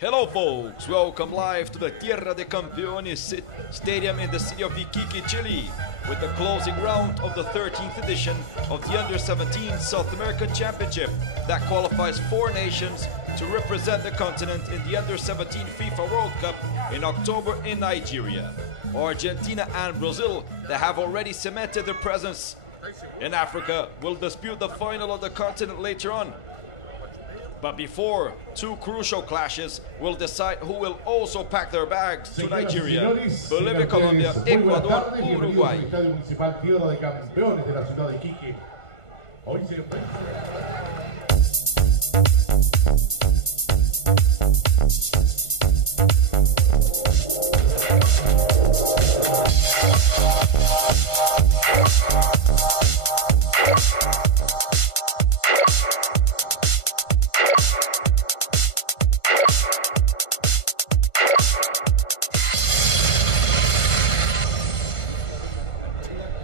Hello folks, welcome live to the Tierra de Campeones Stadium in the city of Iquique, Chile, with the closing round of the 13th edition of the Under-17 South American Championship that qualifies 4 nations to represent the continent in the Under-17 FIFA World Cup in October in Nigeria. Argentina and Brazil, that have already cemented their presence in Africa, will dispute the final of the continent later on. But before, 2 crucial clashes will decide who will also pack their bags to Nigeria. Bolivia, Colombia, Ecuador, Uruguay.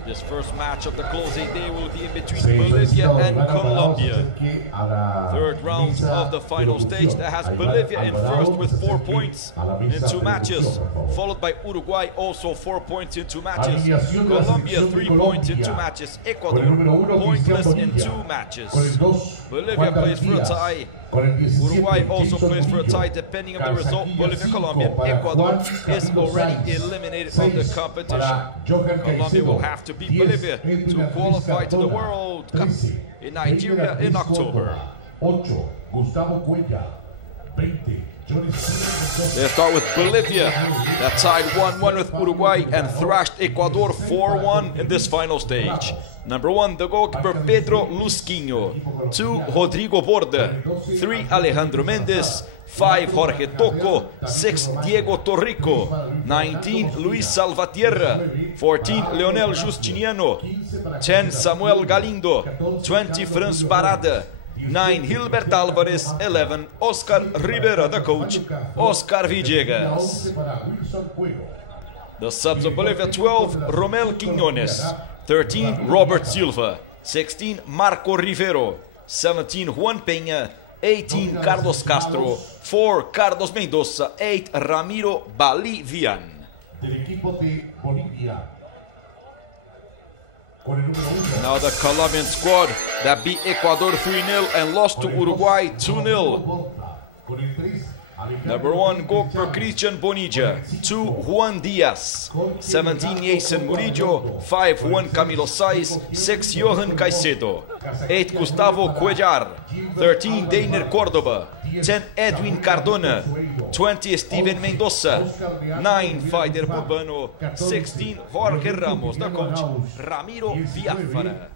This first match of the closing day will be in between Bolivia and Colombia. Third round of the final stage that has Bolivia in first with 4 points in 2 matches, followed by Uruguay also 4 points in 2 matches, Colombia 3 points in 2 matches, Ecuador pointless in 2 matches. Bolivia plays for a tie. Uruguay also plays for a tie depending on the result. Bolivia, Colombia, Ecuador is already eliminated from the competition. Colombia will have to beat Bolivia to qualify to the World Cup in Nigeria in October. Let's start with Bolivia, that tied 1-1 with Uruguay and thrashed Ecuador 4-1 in this final stage. Number 1, the goalkeeper Pedro Lusquinho. 2, Rodrigo Borda. 3, Alejandro Mendes. 5, Jorge Tocco. 6, Diego Torrico. 19, Luis Salvatierra. 14, Leonel Justiniano. 10, Samuel Galindo. 20, Franz Barada. 9, Gilbert Alvarez. 11, Oscar Rivera, the coach, Oscar Villegas. The subs of Bolivia: 12, Romel Quiñones. 13, Robert Silva. 16, Marco Rivero. 17, Juan Peña. 18, Carlos Castro. 4, Carlos Mendoza. 8, Ramiro Balivian. Now the Colombian squad that beat Ecuador 3-0 and lost to Uruguay 2-0. Number 1, goalkeeper Christian Bonilla. 2, Juan Diaz. 17, Jason Murillo. 5, Juan Camilo Saiz. 6, Johan Caicedo. 8, Gustavo Cuellar. 13, Deiner Cordoba. 10, Edwin Cardona. 20, Steven Mendoza. 9, Faider Burbano. 16, Jorge Ramos, the coach, Ramiro Biafara.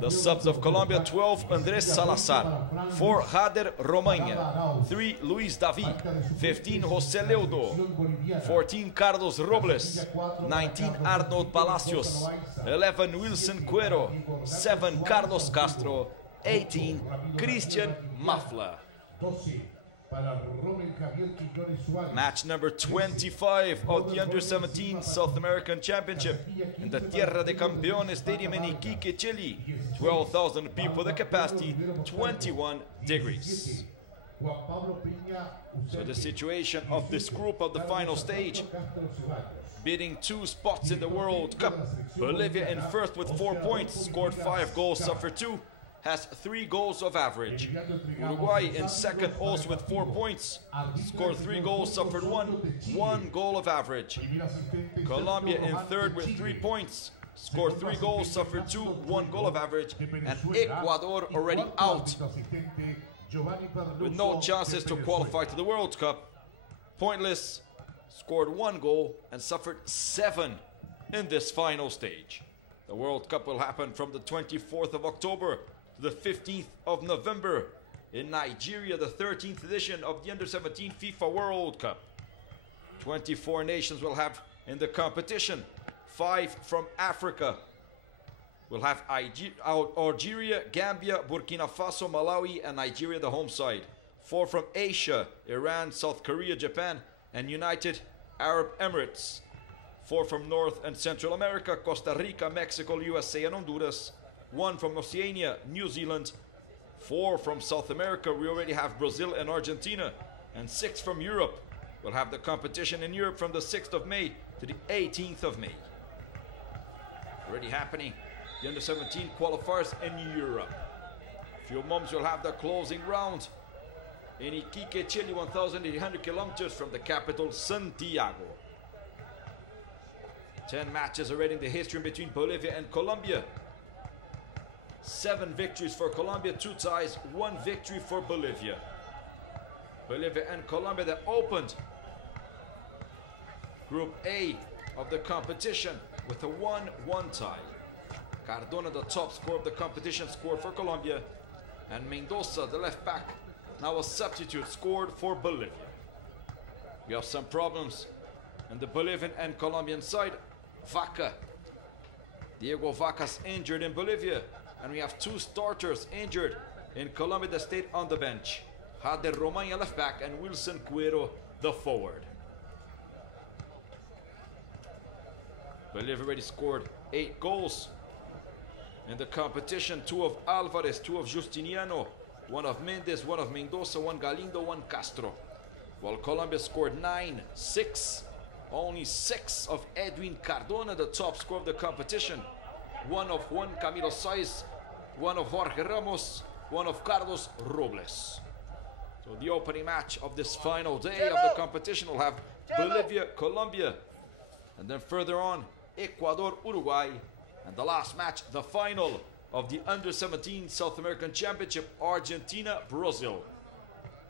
The subs of Colombia: 12, Andres Salazar. 4, Jader Romaña. 3, Luis David. 15, José Leudo. 14, Carlos Robles. 19, Arnold Palacios. 11, Wilson Cuero. 7, Carlos Castro. 18, Christian Mafla. Match number 25 of the Under-17 South American Championship in the Tierra de Campeones Stadium in Iquique, Chile. 12,000 people, the capacity 21 degrees. So the situation of this group of the final stage, bidding 2 spots in the World Cup. Bolivia in first with 4 points, scored 5 goals, suffered 2. Has 3 goals of average. Uruguay in second also with 4 points. Scored 3 goals, suffered 1 goal of average. Colombia in third with 3 points. Scored 3 goals, suffered 2, 1 goal of average. And Ecuador already out with no chances to qualify to the World Cup. Pointless, scored 1 goal and suffered 7 in this final stage. The World Cup will happen from the 24th of October the 15th of November in Nigeria, the 13th edition of the Under-17 FIFA World Cup. 24 nations will have in the competition. 5 from Africa. We'll have Algeria, Gambia, Burkina Faso, Malawi, and Nigeria, the home side. 4 from Asia: Iran, South Korea, Japan, and United Arab Emirates. 4 from North and Central America: Costa Rica, Mexico, USA, and Honduras. 1 from Oceania, New Zealand. 4 from South America, we already have Brazil and Argentina. and 6 from Europe. We'll have the competition in Europe from the 6th of May to the 18th of May. Already happening, the under-17 qualifiers in Europe. Few moments we'll have the closing round in Iquique, Chile, 1,800 kilometers from the capital, Santiago. 10 matches already in the history between Bolivia and Colombia. 7 victories for Colombia, 2 ties, 1 victory for Bolivia. Bolivia and Colombia that opened Group A of the competition with a 1-1 tie. Cardona, the top scorer of the competition, scored for Colombia, and Mendoza, the left back, now a substitute, scored for Bolivia. We have some problems on the Bolivian and Colombian side. Vaca, Diego Vaca's injured in Bolivia, and we have 2 starters injured in Colombia that stayed on the bench. Jader Romaña, left back, and Wilson Cuero, the forward. Bolivia already scored 8 goals in the competition. 2 of Alvarez, 2 of Justiniano, 1 of Mendes, 1 of Mendoza, 1 Galindo, 1 Castro. While Colombia scored 9, 6. Only 6 of Edwin Cardona, the top scorer of the competition. 1 of Juan Camilo Saiz, 1 of Jorge Ramos, 1 of Carlos Robles. So the opening match of this final day of the competition will have Bolivia, Colombia, and then further on, Ecuador, Uruguay, and the last match, the final of the Under-17 South American Championship, Argentina, Brazil.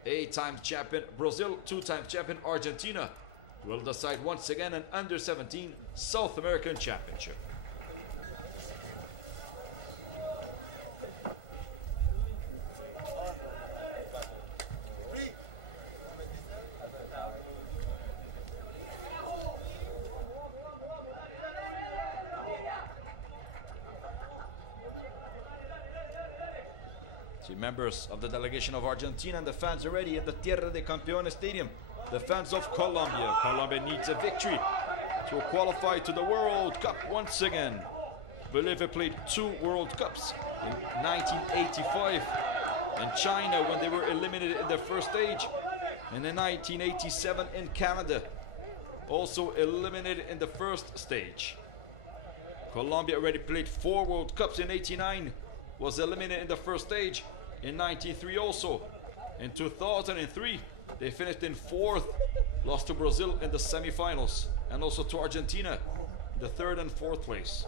8-time champion Brazil, 2-time champion Argentina will decide once again an Under-17 South American Championship. Members of the delegation of Argentina and the fans already at the Tierra de Campeones Stadium. The fans of Colombia. Colombia needs a victory to qualify to the World Cup once again. Bolivia played 2 World Cups in 1985 in China when they were eliminated in their first stage, and in 1987 in Canada, also eliminated in the first stage. Colombia already played 4 World Cups in 89, was eliminated in the first stage. In 93 also. In 2003, they finished in 4th, lost to Brazil in the semi-finals, and also to Argentina in the 3rd and 4th place.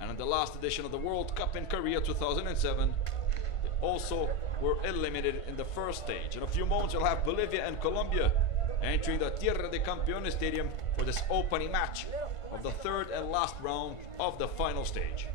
And in the last edition of the World Cup in Korea 2007, they also were eliminated in the first stage. In a few moments, you'll have Bolivia and Colombia entering the Tierra de Campeones Stadium for this opening match of the 3rd and last round of the final stage.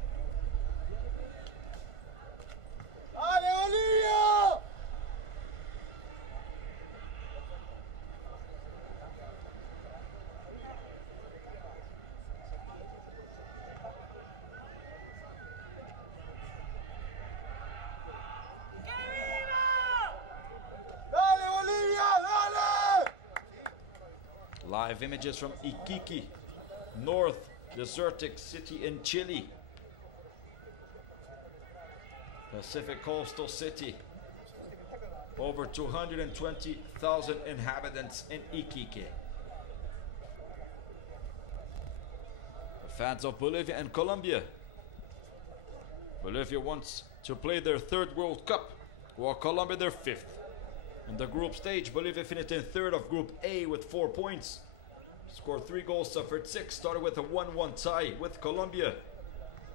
Live images from Iquique, North Desertic City in Chile. Pacific coastal city. Over 220,000 inhabitants in Iquique. The fans of Bolivia and Colombia. Bolivia wants to play their 3rd World Cup, while Colombia their 5th. In the group stage, Bolivia finished in 3rd of Group A with 4 points. Scored 3 goals, suffered 6, started with a 1-1 tie with Colombia.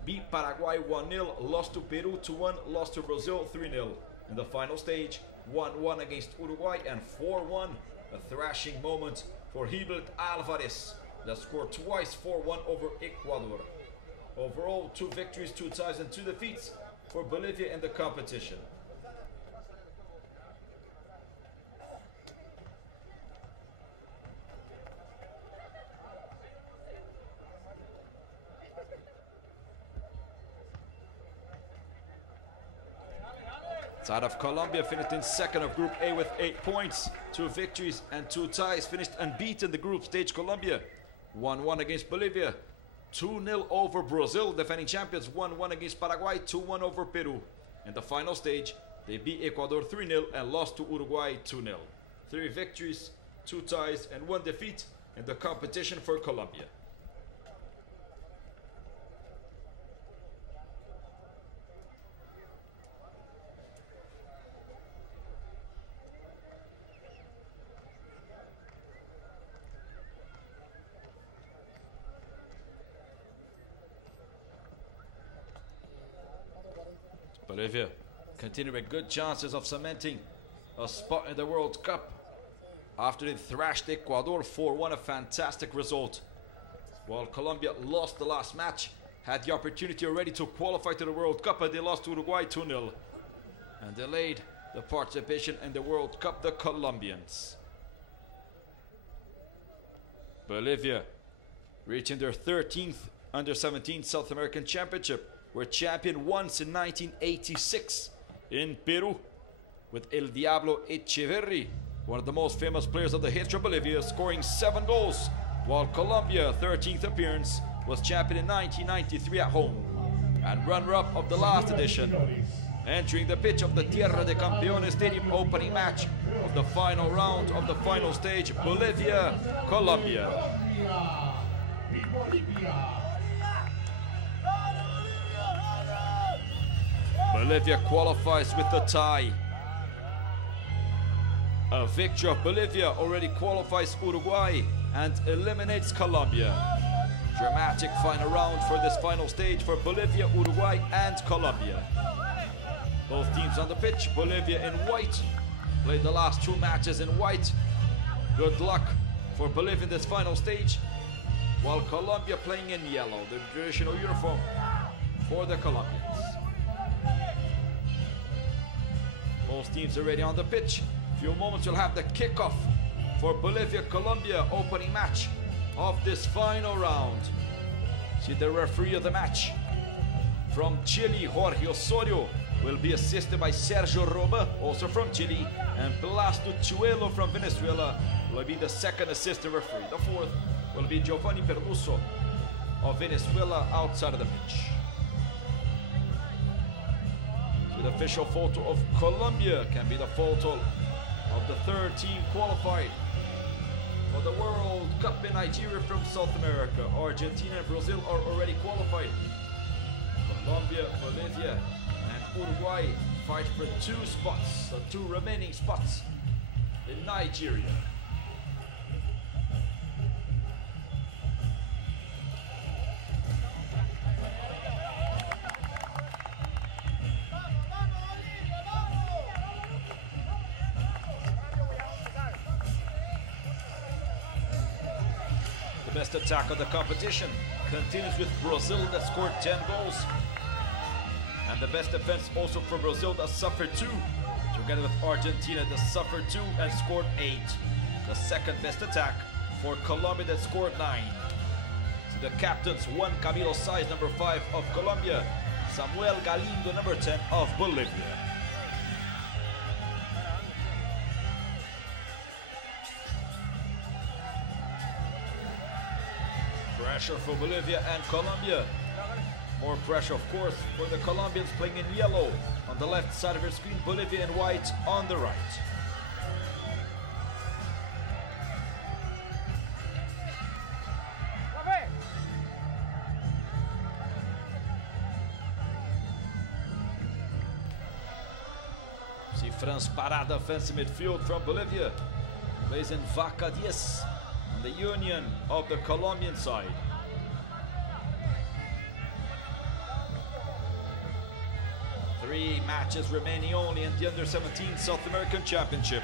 Beat Paraguay 1-0, lost to Peru 2-1, lost to Brazil 3-0. In the final stage, 1-1 against Uruguay and 4-1. A thrashing moment for Gilbert Alvarez that scored twice 4-1 over Ecuador. Overall, 2 victories, 2 ties and 2 defeats for Bolivia in the competition. Side of Colombia finished in 2nd of Group A with 8 points, 2 victories and 2 ties. Finished unbeaten the group stage. Colombia 1-1 against Bolivia, 2-0 over Brazil, defending champions. 1-1 against Paraguay, 2-1 over Peru. In the final stage, they beat Ecuador 3-0 and lost to Uruguay 2-0. 3 victories, 2 ties, and 1 defeat in the competition for Colombia. Bolivia continue with good chances of cementing a spot in the World Cup after they thrashed Ecuador 4-1, a fantastic result. While Colombia lost the last match, had the opportunity already to qualify to the World Cup, but they lost to Uruguay 2-0 and delayed the participation in the World Cup, the Colombians. Bolivia reaching their 13th Under-17 South American Championship, were champion once in 1986 in Peru with El Diablo Echeverri, one of the most famous players of the history of Bolivia, scoring 7 goals, while Colombia, 13th appearance, was champion in 1993 at home and runner-up of the last edition. Entering the pitch of the Tierra de Campeones Stadium opening match of the final round of the final stage, Bolivia, Colombia. Bolivia qualifies with a tie. A victory of Bolivia already qualifies Uruguay and eliminates Colombia. Dramatic final round for this final stage for Bolivia, Uruguay and Colombia. Both teams on the pitch, Bolivia in white, played the last 2 matches in white. Good luck for Bolivia in this final stage, while Colombia playing in yellow, the traditional uniform for the Colombians. Both teams already on the pitch. In a few moments we'll have the kickoff for Bolivia-Colombia opening match of this final round. See, the referee of the match from Chile, Jorge Osorio, will be assisted by Sergio Roba, also from Chile, and Blasto Chuelo from Venezuela will be the second assistant referee. The fourth will be Giovanni Perduso of Venezuela outside of the pitch. The official photo of Colombia can be the photo of the 3rd team qualified for the World Cup in Nigeria from South America. Argentina and Brazil are already qualified. Colombia, Bolivia, and Uruguay fight for 2 spots, the 2 remaining spots in Nigeria. Best attack of the competition continues with Brazil that scored 10 goals, and the best defense also for Brazil that suffered 2, together with Argentina that suffered 2 and scored 8. The second best attack for Colombia that scored 9. So the captains, Juan Camilo Sáenz, number 5 of Colombia, Samuel Galindo, number 10 of Bolivia. Pressure for Bolivia and Colombia. More pressure, of course, for the Colombians playing in yellow on the left side of your screen, Bolivia in white on the right. See Franz Parada, offensive midfield from Bolivia, plays in Vaca 10 on the union of the Colombian side. Three matches remaining only in the Under-17 South American Championship.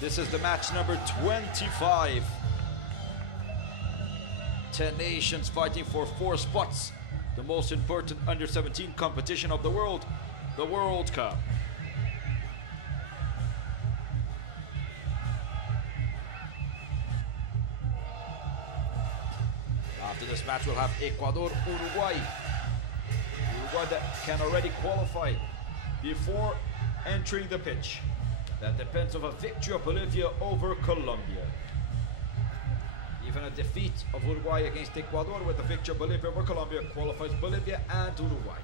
This is the match number 25. 10 nations fighting for 4 spots. The most important Under-17 competition of the world, the World Cup. After this match, we'll have Ecuador, Uruguay. Uruguay that can already qualify before entering the pitch. That depends on a victory of Bolivia over Colombia. Even a defeat of Uruguay against Ecuador with a victory of Bolivia over Colombia qualifies Bolivia and Uruguay.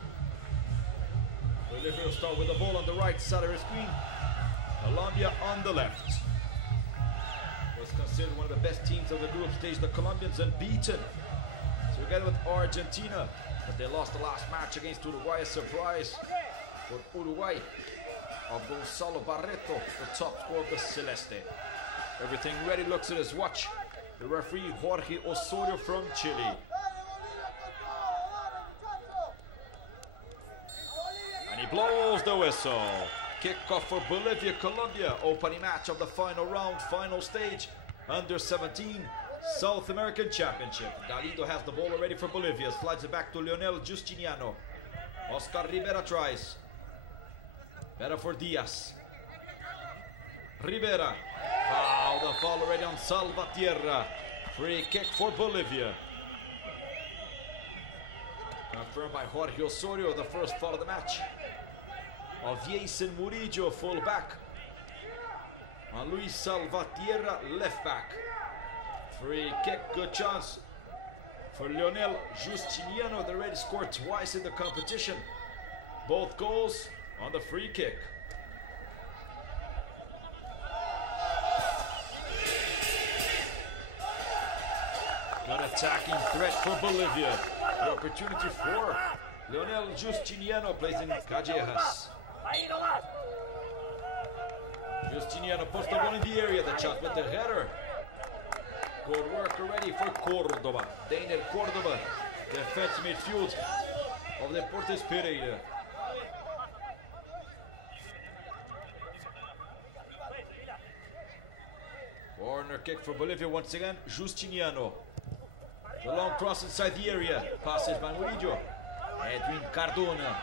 Bolivia will start with the ball on the right side of the screen. Colombia on the left. Was considered one of the best teams of the group stage. The Colombians unbeaten. Together with Argentina. But they lost the last match against Uruguay. A surprise for Uruguay of Gonzalo Barreto, the top scorer of the Celeste. Everything ready, looks at his watch. The referee Jorge Osorio from Chile. And he blows the whistle. Kickoff for Bolivia, Colombia. Opening match of the final round, final stage. Under 17 South American Championship. Galindo has the ball already for Bolivia. Slides it back to Leonel Justiniano. Oscar Rivera tries. Better for Diaz. Rivera. Foul, the foul already on Salvatierra. Free kick for Bolivia. Confirmed by Jorge Osorio, the first foul of the match. Of Jason Murillo, full back. On Luis Salvatierra, left back. Free kick, good chance for Leonel Justiniano. They already scored twice in the competition. Both goals on the free kick. Good attacking threat for Bolivia. The opportunity for Leonel Justiniano, plays in Callejas. Justiniano puts the ball in the area. The shot with the header. Good work already for Cordoba. Daniel Cordoba, defensive midfield of Deportes Pereira. Corner kick for Bolivia once again. Justiniano. The long cross inside the area. Passes by Murillo. Edwin Cardona.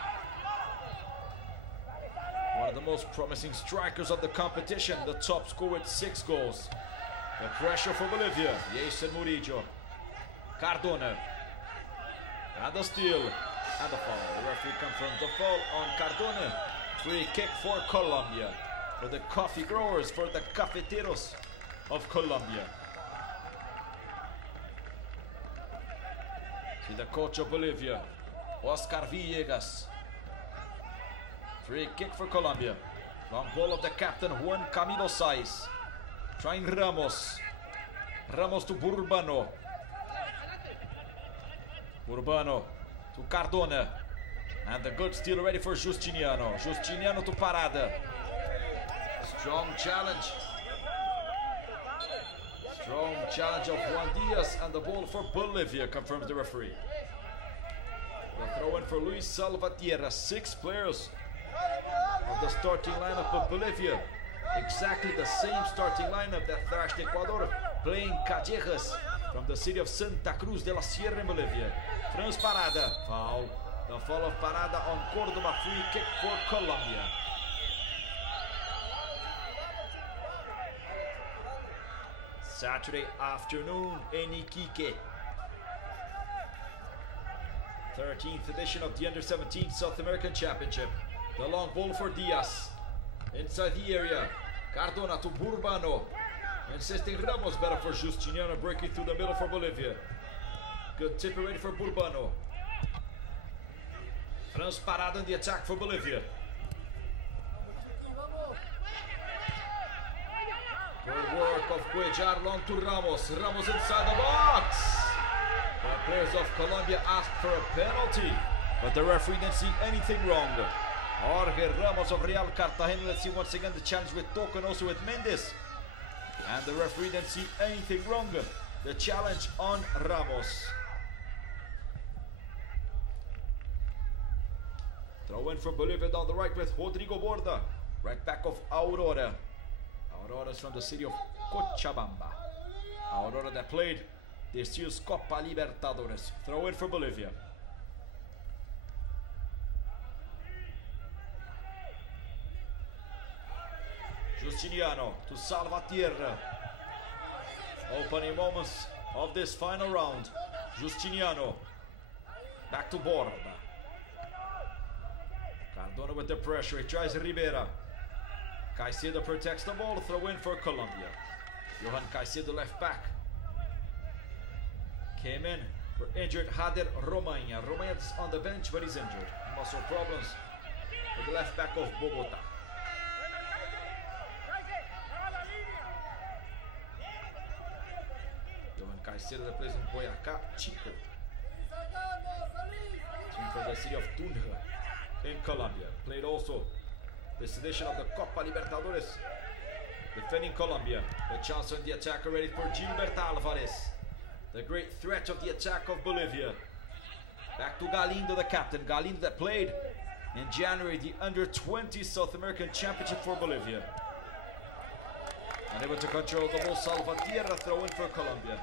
One of the most promising strikers of the competition. The top scorer with 6 goals. The pressure for Bolivia. Jason Murillo. Cardona. And the steal. And the foul. The referee confirmed the foul on Cardona. Free kick for Colombia. For the coffee growers, for the cafeteros of Colombia. See the coach of Bolivia, Oscar Villegas. Free kick for Colombia. Long ball of the captain, Juan Camilo Saiz. Trying Ramos. Ramos to Burbano. Burbano to Cardona. And the good steal ready for Justiniano. Justiniano to Parada. Strong challenge. Strong challenge of Juan Diaz, and the ball for Bolivia, confirms the referee. The throw in for Luis Salvatierra. 6 players of the starting lineup of Bolivia. Exactly the same starting lineup that thrashed Ecuador, playing Callejas from the city of Santa Cruz de la Sierra in Bolivia. Franz Parada. Foul. The foul of Parada on Cordoba. Free kick for Colombia. Saturday afternoon in Iquique. 13th edition of the Under-17 South American Championship. The long ball for Diaz. Inside the area. Cardona to Burbano. Insisting Ramos, better for Justiniano, breaking through the middle for Bolivia. Good tip ready for Burbano. Franz Parada in the attack for Bolivia. Good work of Cuellar, long to Ramos. Ramos inside the box. The players of Colombia asked for a penalty, but the referee didn't see anything wrong. Jorge Ramos of Real Cartagena. Let's see once again the challenge with Toco and also with Mendes. And the referee didn't see anything wrong. The challenge on Ramos. Throw in for Bolivia down the right with Rodrigo Borda. Right back of Aurora. Aurora is from the city of Cochabamba. Aurora that played this year's Copa Libertadores. Throw in for Bolivia. Justiniano to Salvatierra. Opening moments of this final round. Justiniano. Back to Borda. Cardona with the pressure. He tries Rivera. Caicedo protects the ball. Throw in for Colombia. Johan Caicedo, left back. Came in for injured Jader Romaña. Romaña's on the bench, but he's injured. Muscle problems for the left back of Bogota. Caicedo that plays in Boyacá Chico, team from the city of Tunja in Colombia. Played also this edition of the Copa Libertadores, defending Colombia. The chance on the attack already for Gilbert Alvarez, the great threat of the attack of Bolivia. Back to Galindo, the captain. Galindo that played in January the Under-20 South American Championship for Bolivia. Unable to control the ball, Salvatierra throw in for Colombia.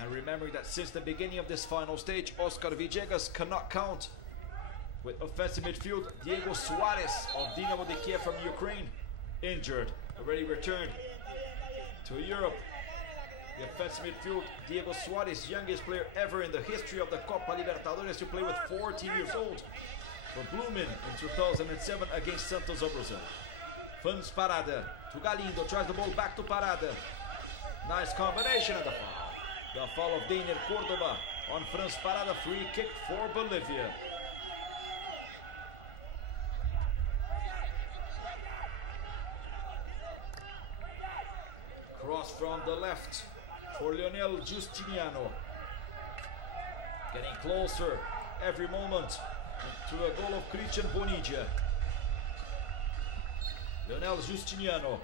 And remembering that since the beginning of this final stage, Oscar Villegas cannot count. With offensive midfield, Diego Suarez of Dynamo de Kiev from Ukraine, injured, already returned to Europe. The offensive midfield, Diego Suarez, youngest player ever in the history of the Copa Libertadores to play with 14 years old for Blumen in 2007 against Santos of Brazil. Franz Parada to Galindo, tries the ball back to Parada. Nice combination of the foul. The foul of Deiner Cordoba on Franz Parada, free kick for Bolivia. Cross from the left for Lionel Justiniano. Getting closer every moment to a goal of Christian Bonilla. Lionel Justiniano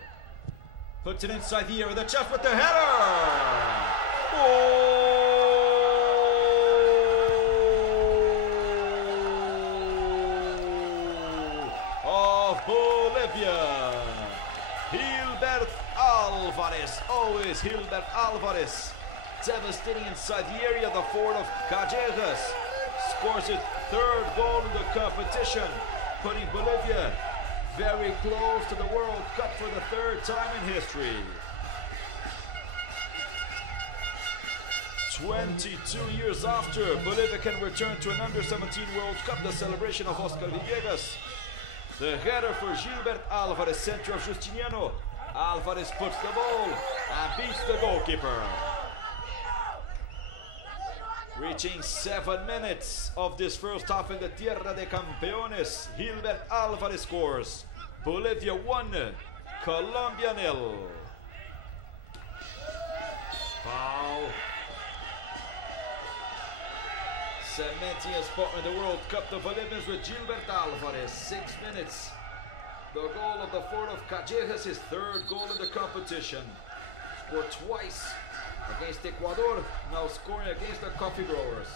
puts it inside the area, the chest with the header! Of Bolivia, Gilbert Alvarez, always Gilbert Alvarez, devastating inside the area. The forward of Callejas scores his third goal in the competition, putting Bolivia very close to the World Cup for the third time in history. 22 years after, Bolivia can return to an Under-17 World Cup, the celebration of Oscar Villegas. The header for Gilbert Alvarez, center of Justiniano. Alvarez puts the ball and beats the goalkeeper. Reaching 7 minutes of this first half in the Tierra de Campeones, Gilbert Alvarez scores. Bolivia 1, Colombia 0. Foul. Cementing a spot in the World Cup, the Bolivians with Gilbert Alvarez, 6 minutes. The goal of the forward of Callejas, his third goal in the competition. Scored twice against Ecuador, now scoring against the Coffee Growers.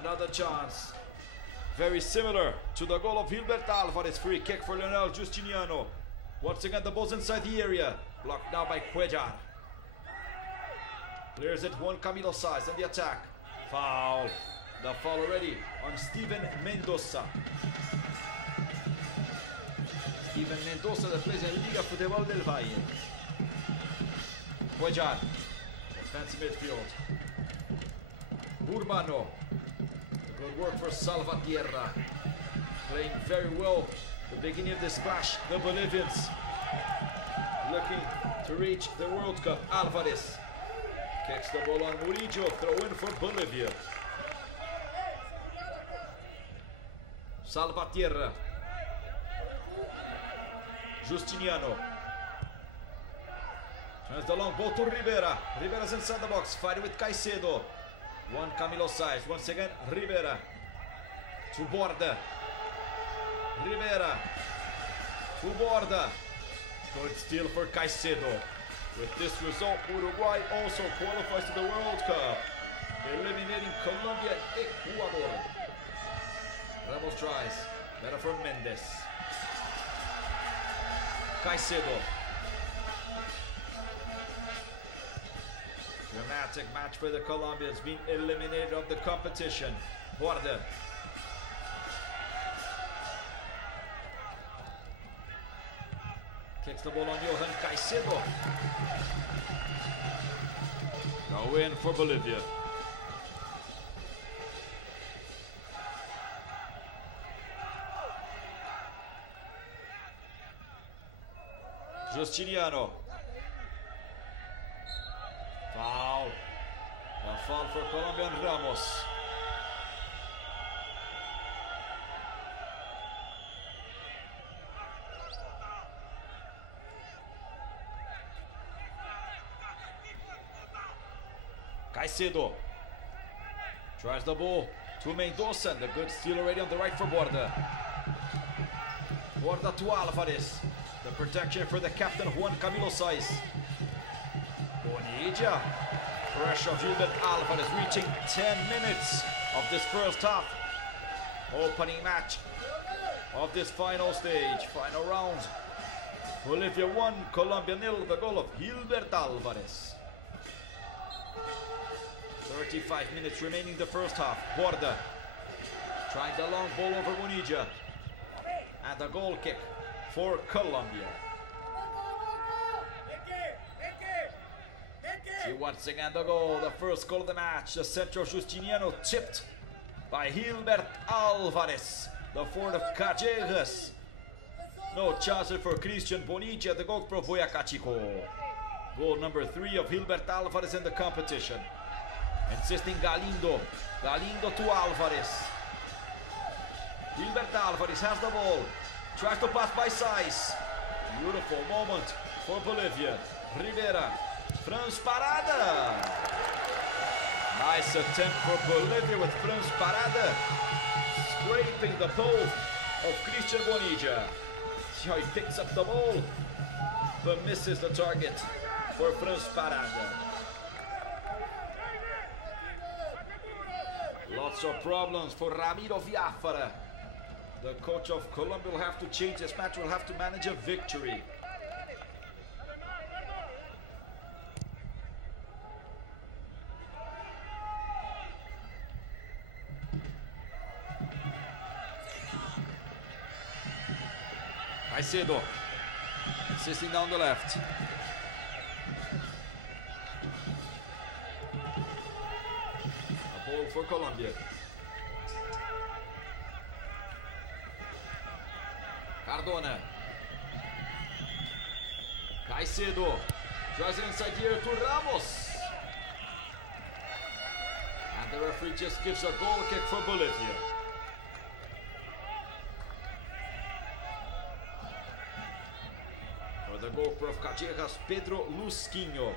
Another chance, very similar to the goal of Gilbert Alvarez, free kick for Lionel Justiniano. Once again the ball's inside the area, blocked now by Cuellar. Clears it, Juan Camilo Sáez in the attack. Foul. The foul already on Steven Mendoza. Steven Mendoza that plays in Liga Futebol del Valle. Cuellar, defensive midfield. Urbano, good work for Salvatierra. Playing very well the beginning of this clash. The Bolivians looking to reach the World Cup. Alvarez kicks the ball on Murillo, throw in for Bolivia. Salvatierra. Justiniano. Turns the long ball to Rivera. Rivera's inside the box, fighting with Caicedo. Juan Camilo Sáez, once again, Rivera. To Borda. Rivera. To Borda. Good steal for Caicedo. With this result, Uruguay also qualifies to the World Cup, eliminating Colombia and Ecuador. Ramos tries, better from Mendes. Caicedo. Dramatic match for the Colombians, being eliminated of the competition. Borda. Kicks the ball on Johan Caicedo. A win for Bolivia. Justiniano. Foul. A foul for Colombian Ramos. Caicedo tries the ball to Mendoza. The good steal already on the right for Borda. Borda to Alvarez. The protection for the captain Juan Camilo Saiz. Bonilla. Pressure of Gilbert Alvarez reaching 10 minutes of this first half. Opening match of this final stage, final round. Bolivia 1, Colombia 0, the goal of Gilbert Alvarez. 35 minutes remaining the first half. Borda trying the long ball over Bonilla. And the goal kick for Colombia. See once again the goal, the first goal of the match. The centro Justiniano tipped by Gilbert Alvarez, the forward of Callejas. No chance for Christian Bonilla, the goal for Boyacá Chico. Goal number 3 of Gilbert Alvarez in the competition. Insisting Galindo. Galindo to Alvarez. Gilbert Alvarez has the ball. Tries to pass by Saiz. Beautiful moment for Bolivia. Rivera. Franz Parada. Nice attempt for Bolivia with Franz Parada. Scraping the pole of Christian Bonilla. See how he picks up the ball, but misses the target for Franz Parada. Lots of problems for Ramiro Viafara. The coach of Colombia will have to change this match, will have to manage a victory. Caicedo, insisting down the left. A ball for Colombia. Cardona. Caicedo tries it inside here to Ramos. And the referee just gives a goal kick for Bolivia. The goalkeeper of Callejas, Pedro Lusquinho.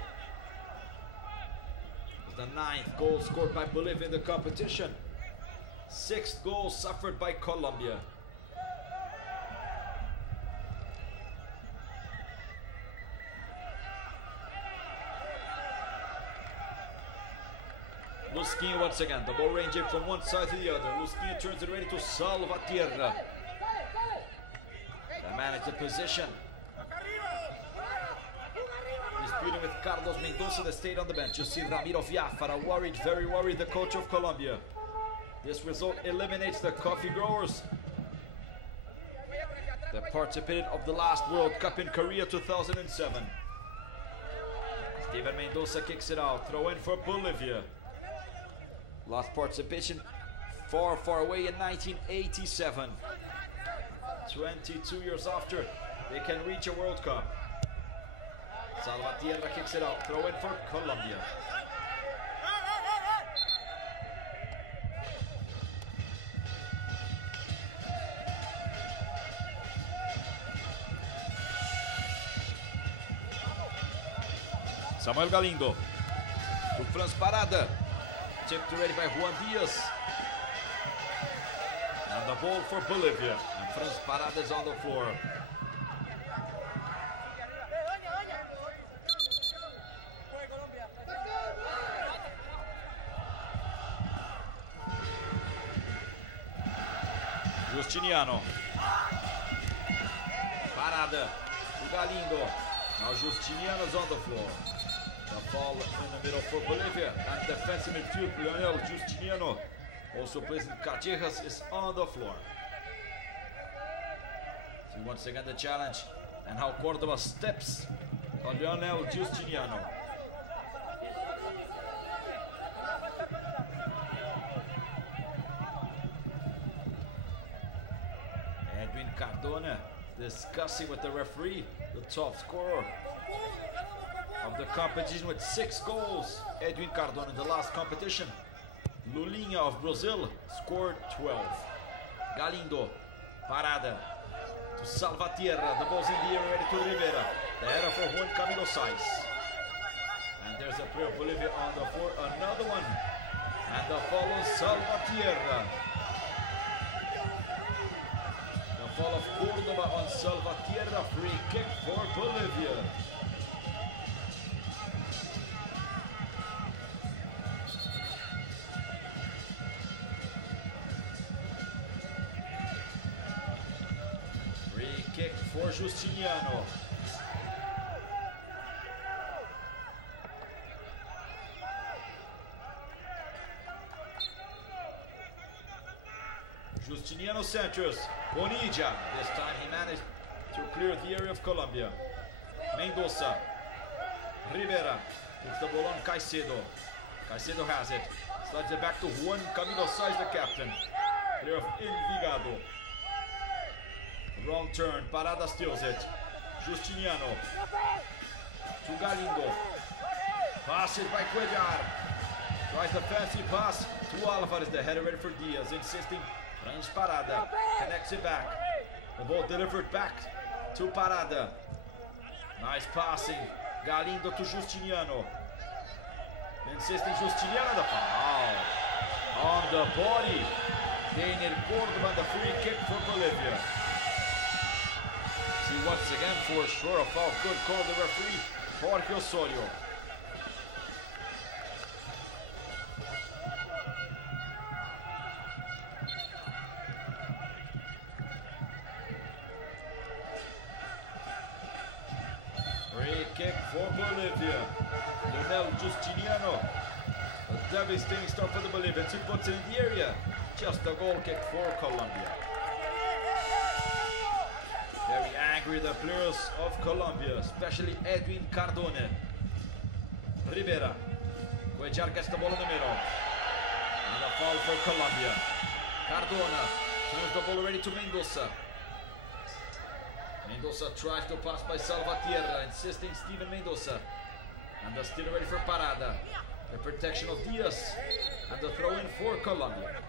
It's the 9th goal scored by Bolivia in the competition. 6th goal suffered by Colombia. Lusquinho once again, the ball ranging from one side to the other. Lusquinho turns it ready to Salvatierra. They manage the position. Disputing with Carlos Mendoza, that stayed on the bench. You see Ramiro Viafara worried, very worried, the coach of Colombia. This result eliminates the coffee growers that participated of the last World Cup in Korea 2007. Steven Mendoza kicks it out. Throw in for Bolivia. Last participation far, far away in 1987. 22 years after, they can reach a World Cup. Salvatierra kicks it out. Throw in for Colombia. Samuel Galindo to Franz Parada. Tipped ready by Juan Diaz. And the ball for Bolivia. And Franz Parada is on the floor. Justiniano. Parada to Galindo. Now Justiniano's on the floor. The ball in the middle for Bolivia. And defensive midfield, Lionel Justiniano, also plays in Callejas, is on the floor. See once again the challenge and how Cordoba steps on Lionel Justiniano. Edwin Cardona discussing with the referee, the top scorer of the competition with 6 goals. Edwin Cardona in the last competition. Lulinha of Brazil scored 12. Galindo, Parada to Salvatierra. The ball's in the air, ready to Rivera. The header for Juan Camilo Saiz. And there's a player of Bolivia on the floor. Another And the follow Salvatierra. The fall of Cordoba on Salvatierra. Free kick for Bolivia. Free kick for Justiniano. Justiniano centers. Bonilla. This time he managed to clear the area of Colombia. Mendoza. Rivera. Puts the ball on Caicedo. Caicedo has it. Slides it back to Juan Camilo Saiz, the captain. Clear of Envigado. Wrong turn. Parada steals it. Justiniano. To Galindo. Pass it by Cuellar. Tries the fancy pass to Alvarez. The header ready for Diaz. Insisting. Runs Parada. Connects it back. The ball delivered back to Parada. Nice passing. Galindo to Justiniano. Insisting Justiniano. The foul. On the body. Daniel Cordoba. The free kick for Bolivia. See once again for sure a foul. Good call the referee, Jorge Osorio. Free kick for Bolivia. Leonel Justiniano. A devastating start for the Bolivians. He puts it in the area. Just a goal kick for Colombia. Very angry, the players of Colombia, especially Edwin Cardone. Rivera. Cuellar gets the ball in the middle. And a foul for Colombia. Cardona turns the ball ready to Mendoza. Mendoza tries to pass by Salvatierra, insisting Steven Mendoza. And the steal ready for Parada. The protection of Diaz. And the throw in for Colombia.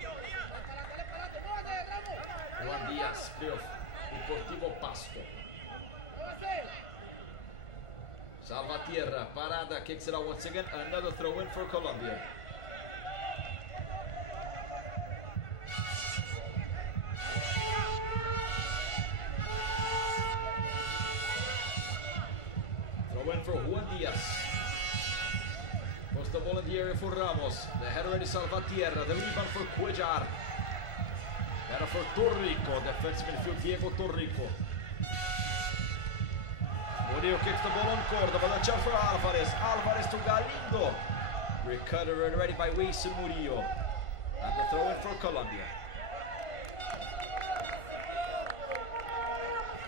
Juan Diaz, playoff. Deportivo Pasto. Salvatierra, Parada kicks it out once again. Another throw in for Colombia. Throw in for Juan Diaz. Puts the ball in the area for Ramos. The header ready Salvatierra. The rebound for Cuellar. Era for Torrico, defensive midfield Diego Torrico. Murillo kicks the ball on Cordoba, the chance for Alvarez. Alvarez to Galindo. Recovered ready by Wilson Murillo. And the throw in for Colombia.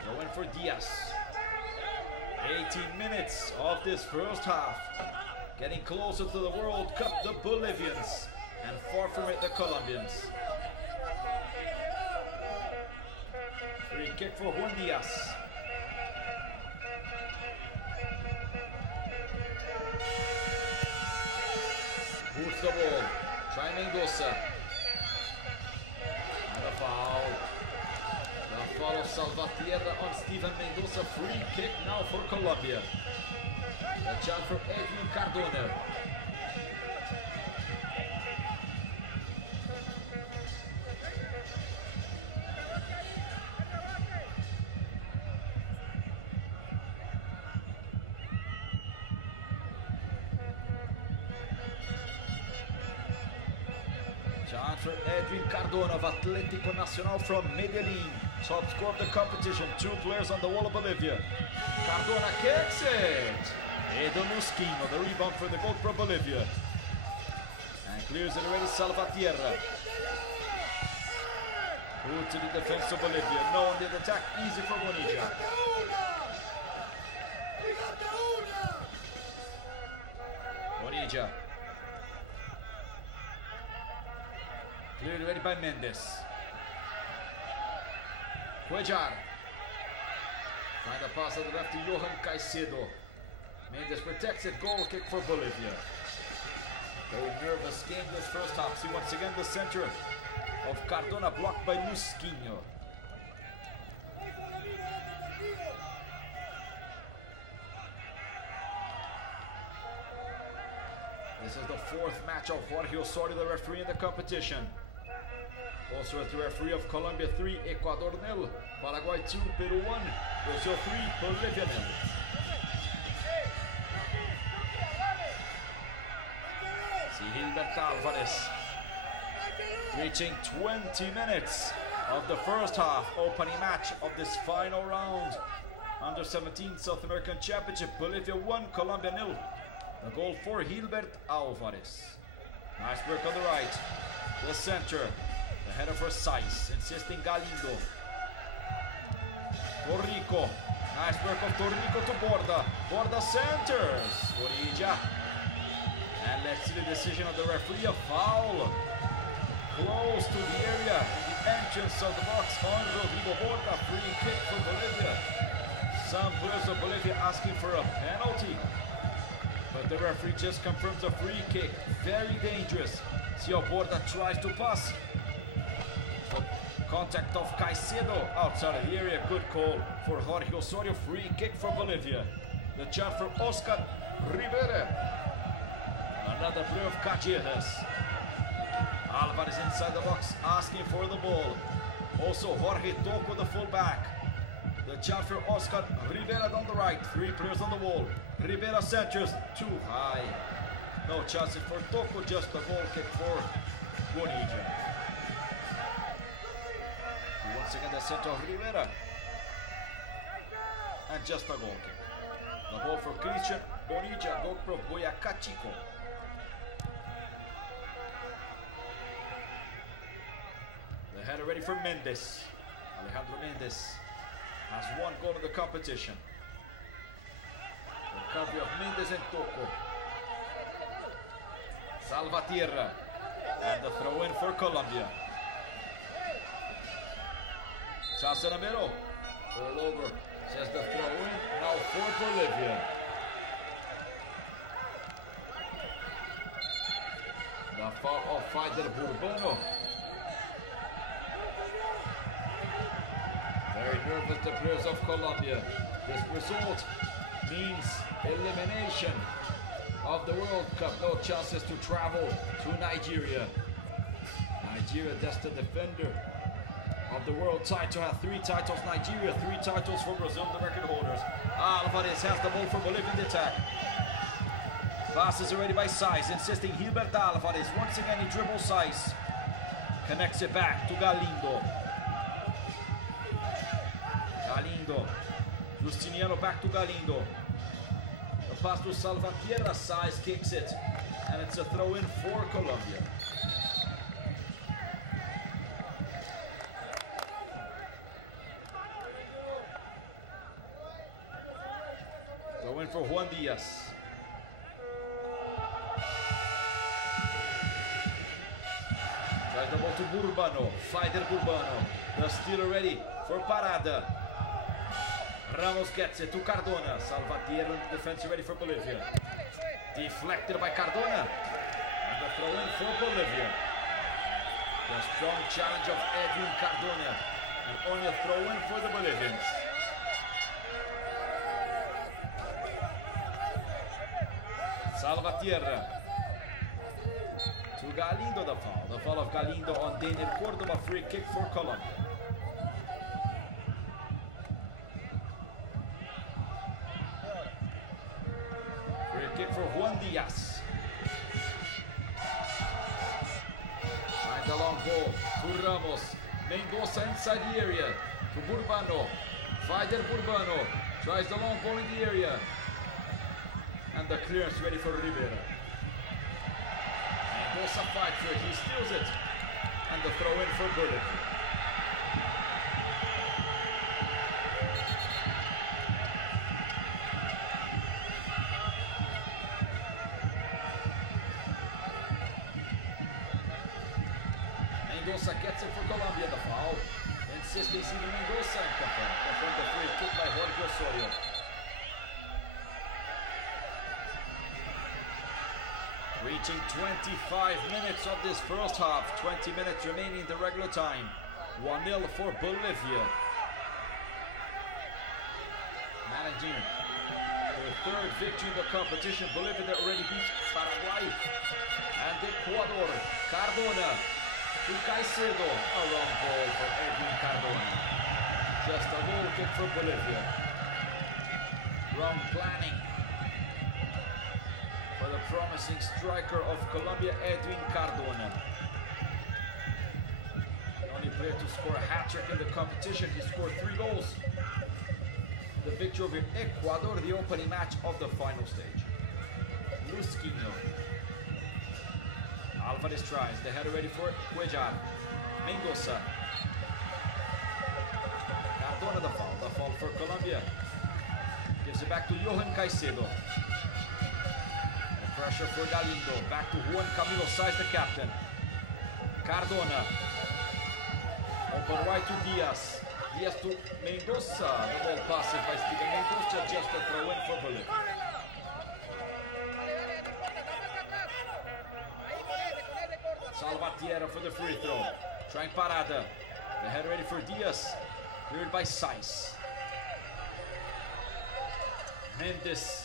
Throw in for Diaz. 18 minutes of this first half. Getting closer to the World Cup, the Bolivians. And far from it, the Colombians. Free kick for Juan Diaz. Boots the ball. Try Mendoza. And a foul. The foul of Salvatierra on Steven Mendoza. Free kick now for Colombia. A chance for Edwin Cardona. Chance for Edwin Cardona of Atlético Nacional from Medellin. Top score of the competition. 2 players on the wall of Bolivia. Cardona kicks it. Edo Mosquino, the rebound for the goal for Bolivia. And clears it already Salvatierra. Through to the defense of Bolivia. No one did attack. Easy for Bonilla. Bonilla. Cleared ready by Mendes. Cuellar. Find the pass on the left to Johan Caicedo. Mendes protects it. Goal kick for Bolivia. Very nervous game this first half. See once again the center of Cardona blocked by Mosquino. This is the fourth match of Jorge Osorio, the referee in the competition. Also as the referee of Colombia 3, Ecuador 0, Paraguay 2, Peru 1, Brazil 3, Bolivia 0. See Gilbert Alvarez reaching 20 minutes of the first half, opening match of this final round. Under 17 South American Championship, Bolivia 1, Colombia 0. The goal for Gilbert Alvarez. Nice work on the right. The center. The header for Saiz, insisting Galindo. Torrico. Nice work of Torrico to Borda. Borda centers. Orilla. And let's see the decision of the referee. A foul. Close to the area. The entrance of the box on Rodrigo Borda. Free kick for Bolivia. Some players of Bolivia asking for a penalty. But the referee just confirms a free kick. Very dangerous. See how Borda tries to pass. Contact of Caicedo outside of the area. Good call for Jorge Osorio. Free kick for Bolivia. The chance for Oscar Rivera. Another play of Cajeras. Alvarez inside the box asking for the ball. Also Jorge Tocco, the fullback. The chance for Oscar Rivera down the right. Three players on the wall. Rivera centers too high. No chances for Tocco, just a goal kick for Bonilla. Once again the center of Rivera. And just a goal kick. The ball for Christian Bonilla, GoPro Boyacá Chico. The header ready for Mendes. Alejandro Mendes has one goal in the competition. The copy of Mendes and Tocco. Salvatierra. And the throw in for Colombia. Casemiro. All over. Says the throw in. Now for Bolivia. The foul of Faider Burbano. Very nervous the players of Colombia. This result means elimination of the World Cup. No chances to travel to Nigeria. Nigeria, that's the defender of the world title, has 3 titles. Nigeria, 3 titles for Brazil, the record holders. Alvarez has the ball for Bolivia in the attack. Passes already by Saiz, insisting Gilbert Alvarez. Once again, he dribbles Saiz. Connects it back to Galindo. Galindo. Justiniano back to Galindo. The pass to Salvatierra. Saiz kicks it. And it's a throw in for Colombia. Throw in for Juan Diaz. Tries the ball to Burbano. Faider Burbano. The steal ready for Parada. Ramos gets it to Cardona. Salvatierra in the defense ready for Bolivia. Deflected by Cardona. And the throw in for Bolivia. The strong challenge of Edwin Cardona. And only a throw in for the Bolivians. Salvatierra. To Galindo the foul. The foul of Galindo on Daniel Cordoba. Free kick for Colombia. Free kick for Juan Diaz. Find the long ball to Ramos. Mendoza inside the area. To Burbano. Faider Burbano. Tries the long ball in the area. And the clearance ready for Rivera. Mendoza fight for it. He steals it. And the throw in for Bolivia. Mendoza gets it for Colombia, the foul. Insisting Ciro Mendoza and confirm the free kick by Jorge Osorio. Reaching 25 minutes of this first half. 20 minutes remaining in the regular time. 1-0 for Bolivia. Managing for third victory in the competition. Bolivia that already beat Paraguay and Ecuador. Cardona to Caicedo. A wrong ball for Edwin Cardona. Just a goal kick for Bolivia. Wrong planning for the promising striker of Colombia, Edwin Cardona. The only player to score a hat-trick in the competition. He scored 3 goals. The victory over Ecuador, the opening match of the final stage. Lusquinho. Alvarez tries. The header ready for Cuellar. Mendoza. Cardona the foul. The foul for Colombia. Gives it back to Johan Caicedo. The pressure for Galindo. Back to Juan Camilo Saiz, the captain. Cardona. Open right to Diaz. Diaz to Mendoza. The ball passed by Steven Mendoza. Just a throw in for Bolivia. Salvatierra for the free throw. Trying Parada. The head ready for Diaz. Cleared by Saiz. Mendes.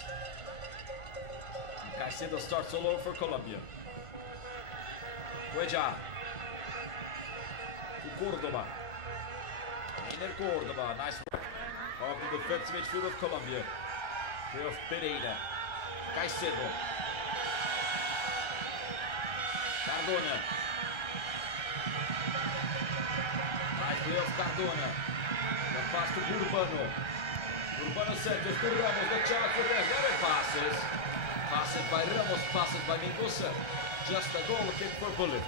Caicedo starts all over for Colombia. Cuellar. To Cordoba. Einer Cordoba. Nice work of the defensive midfield of Colombia. Play of Pereira. Caicedo. Cardona. Nice play of Cardona. The pass to Urbano. Urbano centers to Ramos. The chance for the header passes. Passes by Ramos, passes by Mendoza. Just a goal kick for Bolivia.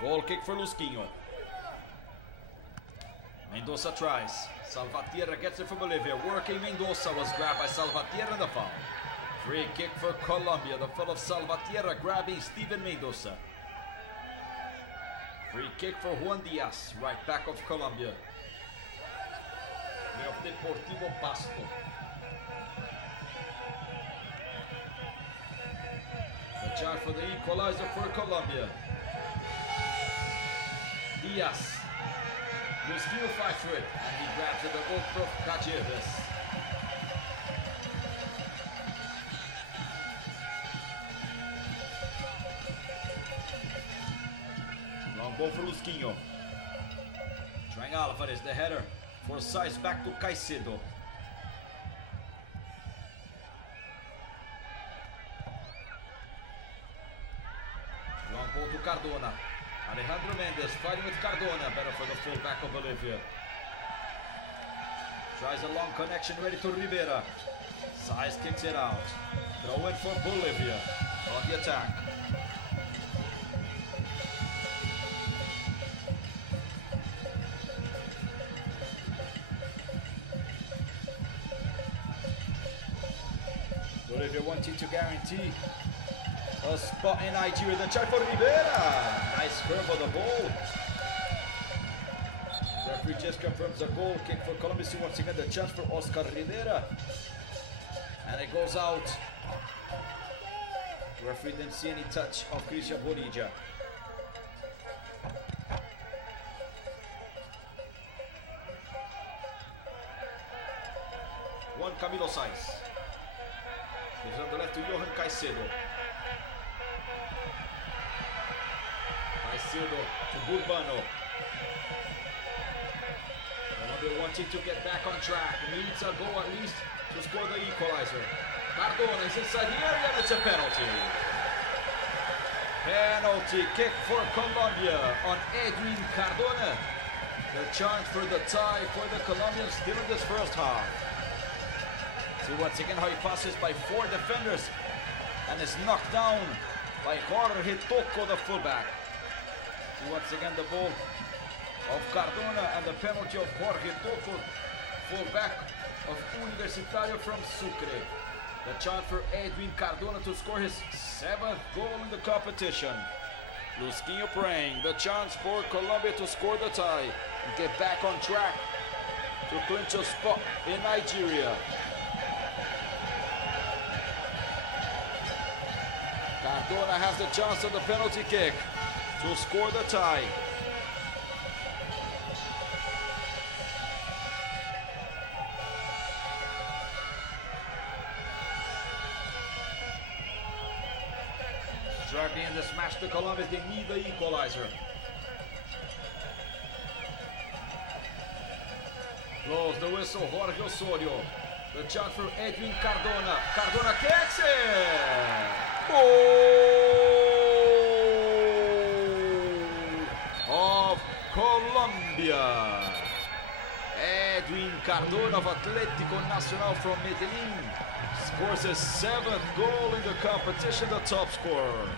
Goal kick for Lusquinho. Mendoza tries. Salvatierra gets it for Bolivia. Working Mendoza was grabbed by Salvatierra in the foul. Free kick for Colombia. The foul of Salvatierra grabbing Steven Mendoza. Free kick for Juan Diaz, right back of Colombia. Play of Deportivo Pasto. The chance for the equalizer for Colombia. Diaz. Lusquinho fights for it, and he grabs it. The goal for Caceres. Long ball for Lusquinho. Trying Alvarez, the header for Saiz, back to Caicedo. Long ball to Cardona. Alejandro Mendes fighting with Cardona, better for the fullback of Bolivia. Tries a long connection, ready to Rivera. Saiz kicks it out. Throw in for Bolivia on the attack. Bolivia wanting to guarantee a spot in Nigeria. The check for Rivera. Nice curve of the ball. Referee just confirms a goal kick for Colombia. See once again the chance for Oscar Rivera. And it goes out. Referee didn't see any touch of Christian Bonilla. Juan Camilo Saiz. Gives on the left to Johan Caicedo. Caicedo to Urbano. Colombia wanting to get back on track. Needs a goal at least to score the equalizer. Cardona is inside the area and it's a penalty. Penalty kick for Colombia on Edwin Cardona. The chance for the tie for the Colombians still in this first half. See once again how he passes by 4 defenders and is knocked down by Jorge Tocco, the fullback. See once again the ball of Cardona and the penalty of Jorge Tocco, fullback of Universitario from Sucre. The chance for Edwin Cardona to score his 7th goal in the competition. Lusquinho praying. The chance for Colombia to score the tie and get back on track to clinch a spot in Nigeria. Cardona has the chance of the penalty kick to score the tie. Striking in the smash to Columbus, they need the equalizer. Blows the whistle, Jorge Osorio. The chance for Edwin Cardona. Cardona kicks it! Goal of Colombia. Edwin Cardona of Atlético Nacional from Medellin scores his 7th goal in the competition, the top scorer.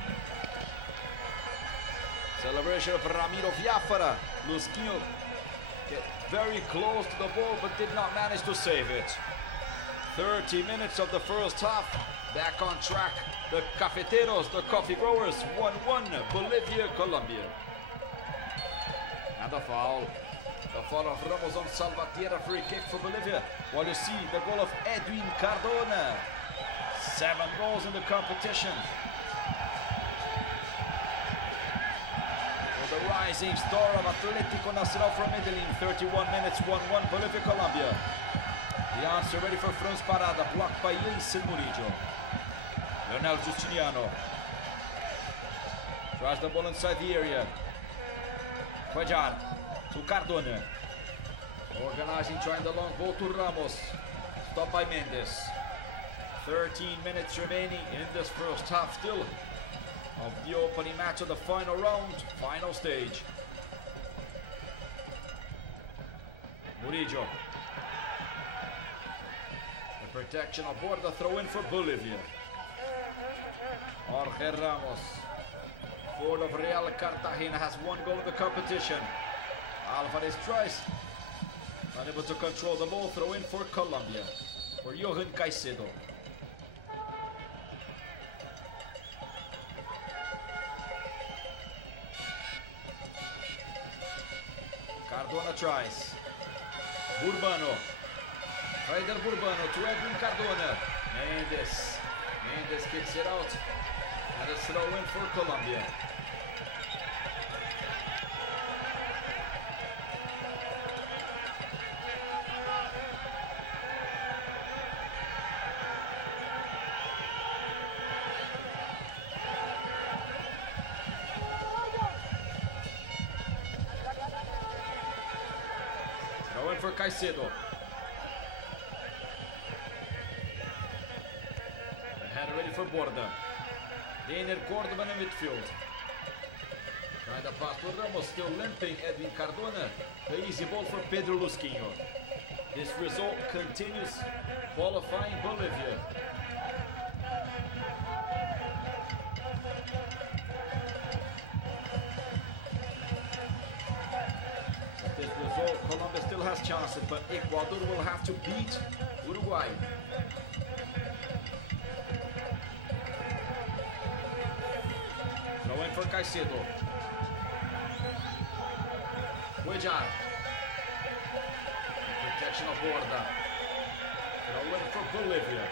Celebration of Ramiro Viafara. Lusquinho get very close to the ball but did not manage to save it. 30 minutes of the first half, back on track. The Cafeteros, the coffee growers, 1-1, Bolivia, Colombia. And the foul. The foul of Ramos on Salvatierra, free kick for Bolivia. While you see the goal of Edwin Cardona. 7 goals in the competition. For the rising star of Atlético Nacional from Medellin, 31 minutes, 1-1, Bolivia, Colombia. The answer ready for Franz Parada, blocked by Jason Murillo. Leonel Justiniano tries the ball inside the area. Cuellar to Cardona. Organizing, trying the long ball to Ramos. Stopped by Mendes. 13 minutes remaining in this first half still of the opening match of the final round, final stage. Murillo. The protection aboard, the throw in for Bolivia. Jorge Ramos, forward of Real Cartagena, has 1 goal in the competition. Alvarez tries, unable to control the ball, throw in for Colombia, for Johan Caicedo. Cardona tries. Burbano. Ryder Burbano to Edwin Cardona. Mendes kicks it out. And a throw in for Colombia. Throw in for Caicedo. Ready for Borda. Daniel Cordoba in midfield. Trying to pass to Ramos, still limping Edwin Cardona. The easy ball for Pedro Lusquinho. This result continues qualifying Bolivia. With this result, Colombia still has chances, but Ecuador will have to beat Uruguay. Throw in for Caicedo. Cuellar. Protection of Borda. Throw in for Bolivia.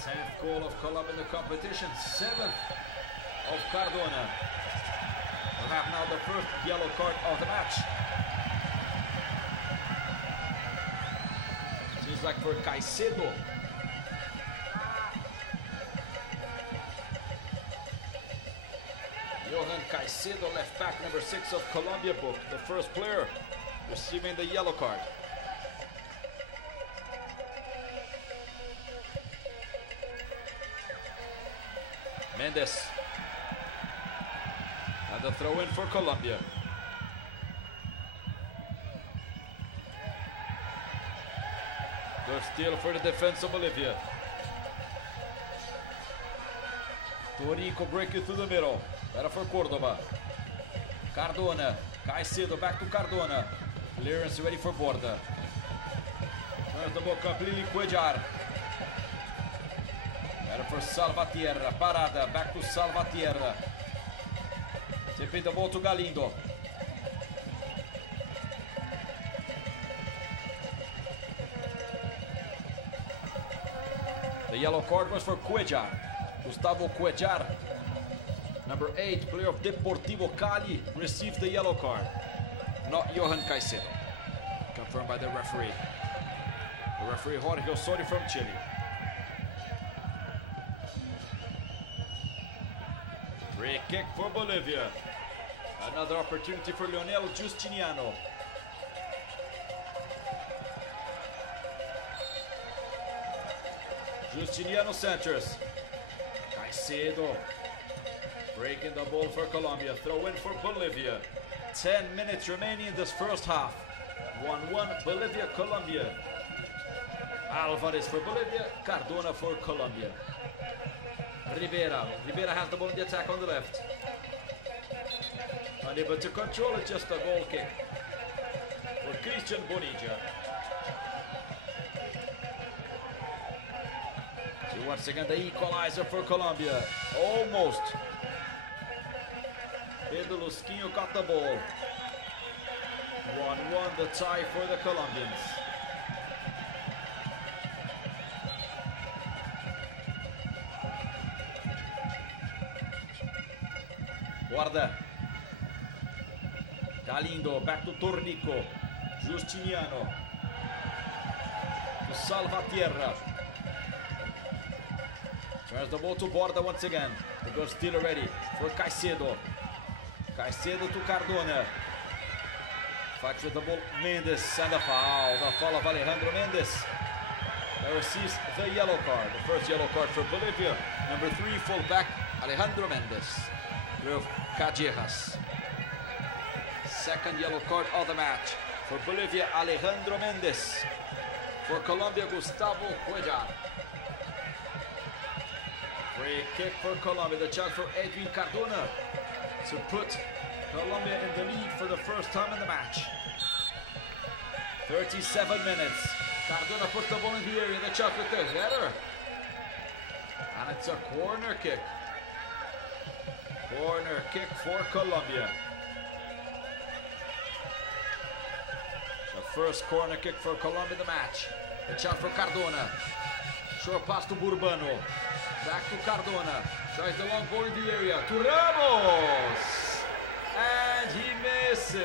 Tenth goal of Colombia in the competition. 7th of Cardona. We'll have now the first yellow card of the match. Seems like for Caicedo. Johan Caicedo, left back number 6 of Colombia book, the first player receiving the yellow card. Mendes. And the throw in for Colombia. Good steal for the defense of Bolivia. Torico breaking through the middle. Better for Cordoba. Cardona. Caicedo back to Cardona. Clearance ready for Borda. Turns the ball completely. Cuellar. Better for Salvatierra. Parada. Back to Salvatierra. Se pinta ball to Galindo. The yellow card was for Cuellar. Gustavo Cuellar, number 8, player of Deportivo Cali, received the yellow card. Not Johan Caicedo. Confirmed by the referee. The referee Jorge Osorio from Chile. Free kick for Bolivia. Another opportunity for Lionel Justiniano. Justiniano Sanchez. Caicedo. Breaking the ball for Colombia. Throw in for Bolivia. 10 minutes remaining in this first half. 1-1 Bolivia, Colombia. Alvarez for Bolivia. Cardona for Colombia. Rivera. Rivera has the ball in the attack on the left. Unable to control it, just a goal kick for Christian Bonilla. So once again the equalizer for Colombia. Almost. Pedro Lusquinho got the ball. 1-1 the tie for the Colombians. Guarda. Galindo, back to Torrico. Justiniano. To Salvatierra. Turns the ball to Borda once again. The goal still ready for Caicedo. Caicedo to Cardona. Fights with the ball, Mendes, and the foul. The foul of Alejandro Mendes. That receives the yellow card. The first yellow card for Bolivia. Number 3, fullback Alejandro Mendes. Of Callejas. Second yellow card of the match for Bolivia, Alejandro Mendes. For Colombia, Gustavo Cuellar. Free kick for Colombia. The chance for Edwin Cardona to put Colombia in the lead for the first time in the match. 37 minutes. Cardona puts the ball in the area. The chance with the header. And it's a corner kick. Corner kick for Colombia. The first corner kick for Colombia in the match. The chance for Cardona. Short pass to Burbano. Back to Cardona. Tries the long ball in the area. To Ramos. And he misses.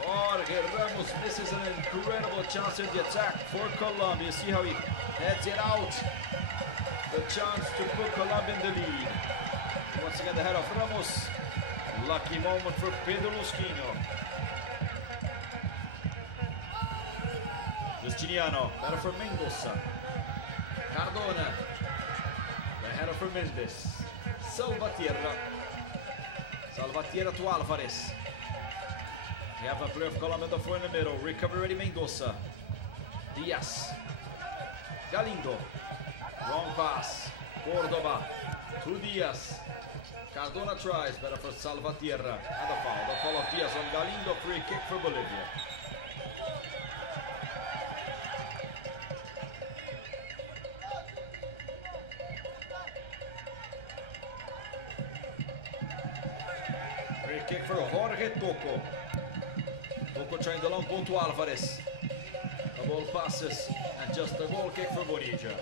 Jorge Ramos misses an incredible chance in the attack for Colombia. See how he heads it out. The chance to put Colombia in the lead. Once again, the head of Ramos. Lucky moment for Pedro Lusquinho. Justiniano, better for Mendoza. Cardona, the header for Mendes. Salvatierra. Salvatierra to Alvarez. We have a player of Colombia on the floor in the middle. Recovery ready, Mendoza. Diaz. Galindo. Wrong pass. Cordoba. To Diaz. Cardona tries, better for Salvatierra. And the foul. The foul of Diaz on Galindo. Free kick for Bolivia. Free kick for Jorge Tocco. Tocco trying the long ball to Alvarez. The ball passes and just a goal kick for Bonilla.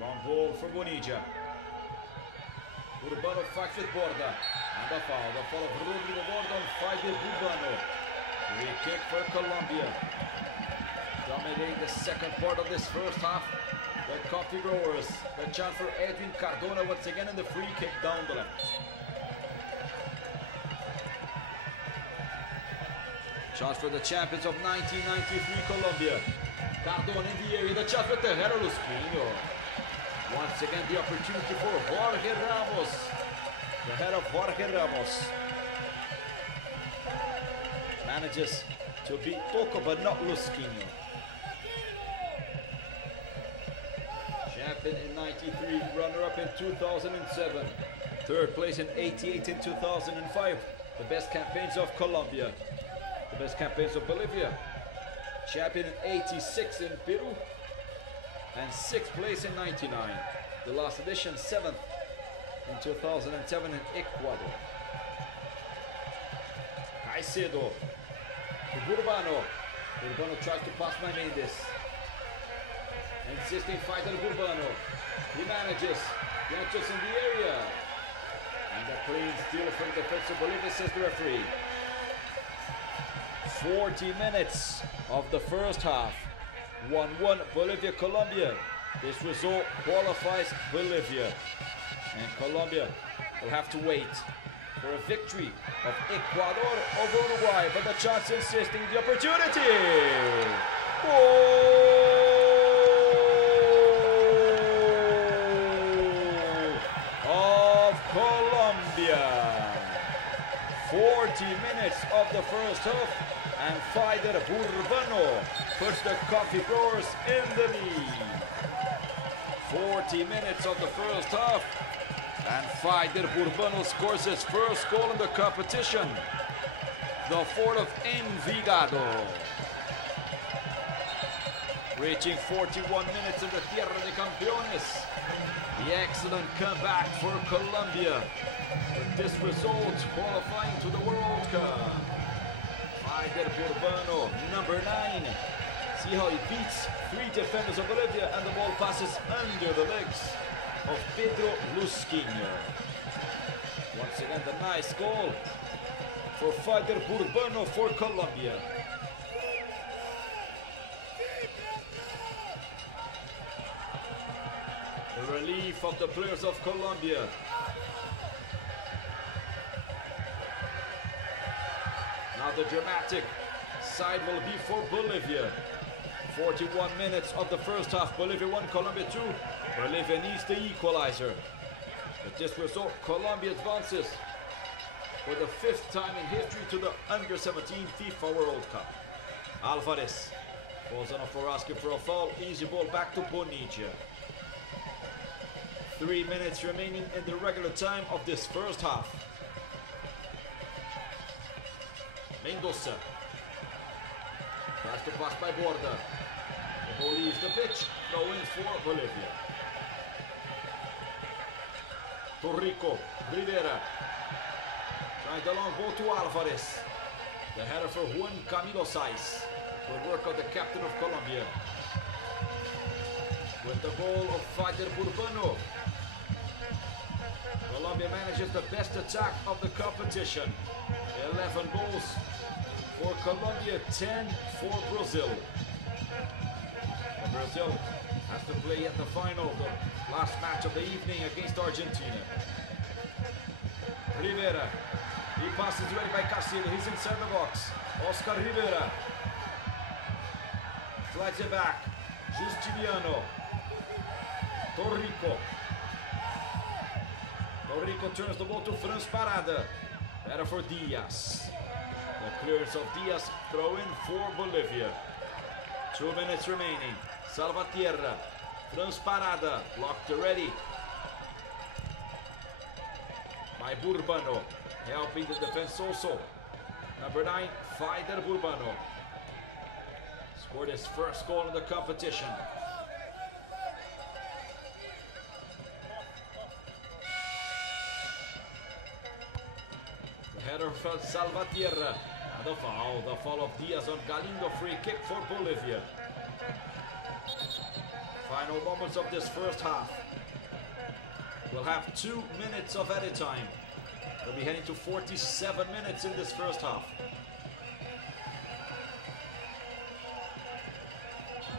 Long ball for Bonilla. Urbano fights with Borda. And the foul. The foul of Rodrigo Borda on fight with Urbano. Free kick for Colombia. Dominating the second part of this first half. The coffee growers. The chance for Edwin Cardona once again in the free kick down the left. Chance for the champions of 1993 Colombia. Cardona in the area. The chance with the header Lusquinho. Once again the opportunity for Jorge Ramos. The head of Jorge Ramos. Manages to beat Tocco but not Lusquinho. Champion in 93, runner-up in 2007, third place in 88 in 2005. The best campaigns of Colombia, the best campaigns of Bolivia. champion in 86 in Peru, and 6th place in 99. The last edition, 7th in 2007 in Ecuador. Caicedo to Burbano. Burbano tries to pass by Mendes. Insisting fight on Burbano. He manages. Yantos in the area. And a clean steal from the defense of Bolivia, says the referee. 40 minutes of the first half. 1-1 Bolivia, Colombia. This result qualifies Bolivia. And Colombia will have to wait for a victory of Ecuador over Uruguay. But the chance insisting the opportunity. Goal of Colombia. 40 minutes of the first half, and Faider Burbano puts the coffee growers in the lead. 40 minutes of the first half, and Faider Burbano scores his first goal in the competition, the fourth of Envigado. Reaching 41 minutes in the Tierra de Campeones. The excellent comeback for Colombia, with this result qualifying to the World Cup. Faider Burbano, number 9. See how he beats 3 defenders of Bolivia, and the ball passes under the legs of Pedro Lusquinho. Once again, the nice goal for Faider Burbano for Colombia. The relief of the players of Colombia. Now the dramatic side will be for Bolivia. 41 minutes of the first half. Bolivia 1, Colombia 2. Bolivia needs the equalizer. With this result, Colombia advances for the 5th time in history to the Under-17 FIFA World Cup. Alvarez falls on for asking for a foul. Easy ball back to Bonilla. 3 minutes remaining in the regular time of this first half. Mendoza tries to pass by Borda. The ball leaves the pitch. Throw in for Bolivia. Torrico, Rivera. Trying the long ball to Alvarez. The header for Juan Camilo Saiz. Good work of the captain of Colombia. With the goal of Faider Burbano, Colombia manages the best attack of the competition. 11 goals for Colombia, 10 for Brazil. But Brazil has to play at the final, the last match of the evening against Argentina. Rivera, he passes ready by Caicedo, he's inside the box. Oscar Rivera flags it back. Justiniano. Torrico. Torrico turns the ball to Franz Parada. Better for Diaz. The clearance of Diaz, throw in for Bolivia. 2 minutes remaining. Salvatierra. Franz Parada. Blocked already by Burbano. Helping the defense also. Number 9, Faider Burbano. Scored his first goal in the competition. Header from Salvatierra. And the foul of Diaz on Galindo. Free kick for Bolivia. Final moments of this first half. We'll have 2 minutes of added time. We'll be heading to 47 minutes in this first half.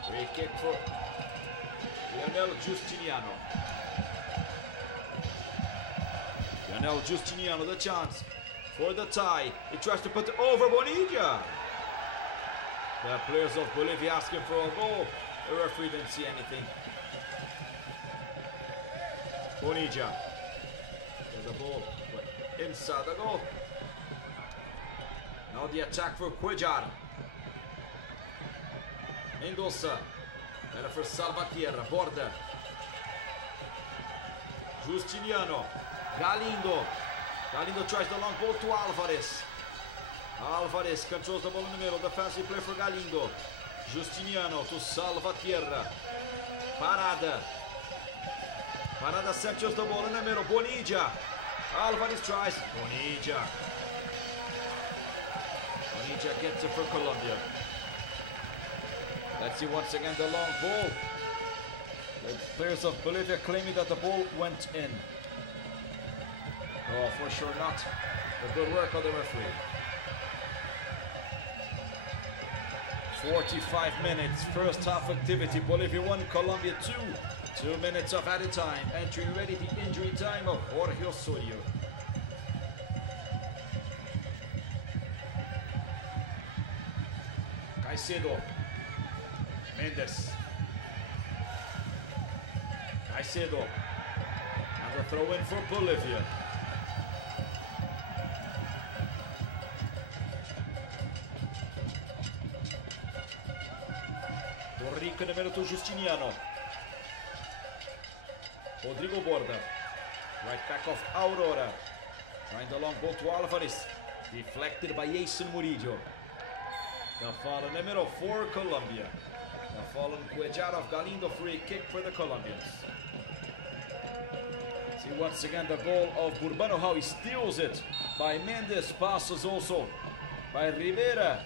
Free kick for Lionel Justiniano. Lionel Justiniano, the chance for the tie. He tries to put it over Bonilla. The players of Bolivia asking for a goal. The referee didn't see anything. Bonilla. There's a ball inside the goal. Now the attack for Cuellar. Mendoza. Better for Salvatierra. Borda. Justiniano. Galindo. Galindo tries the long ball to Alvarez. Alvarez controls the ball in the middle. Defensive play for Galindo. Justiniano to Salvatierra. Parada. Parada captures the ball in the middle. Bonilla. Alvarez tries. Bonilla. Bonilla gets it for Colombia. Let's see once again the long ball. The players of Bolivia claiming that the ball went in. Oh, for sure not. The good work of the referee. 45 minutes, first half activity. Bolivia 1, Colombia 2. 2 minutes of added time. Entering ready the injury time of Jorge Osorio. Caicedo. Mendes. Caicedo. And the throw in for Bolivia. Torrico in the middle to Justiniano. Rodrigo Borda. Right back of Aurora. Trying the long ball to Alvarez. Deflected by Jason Murillo. The fall in the middle for Colombia. The fall on Cuellar of Galindo, free kick for the Colombians. See once again the goal of Burbano, how he steals it. By Mendes, passes also by Rivera,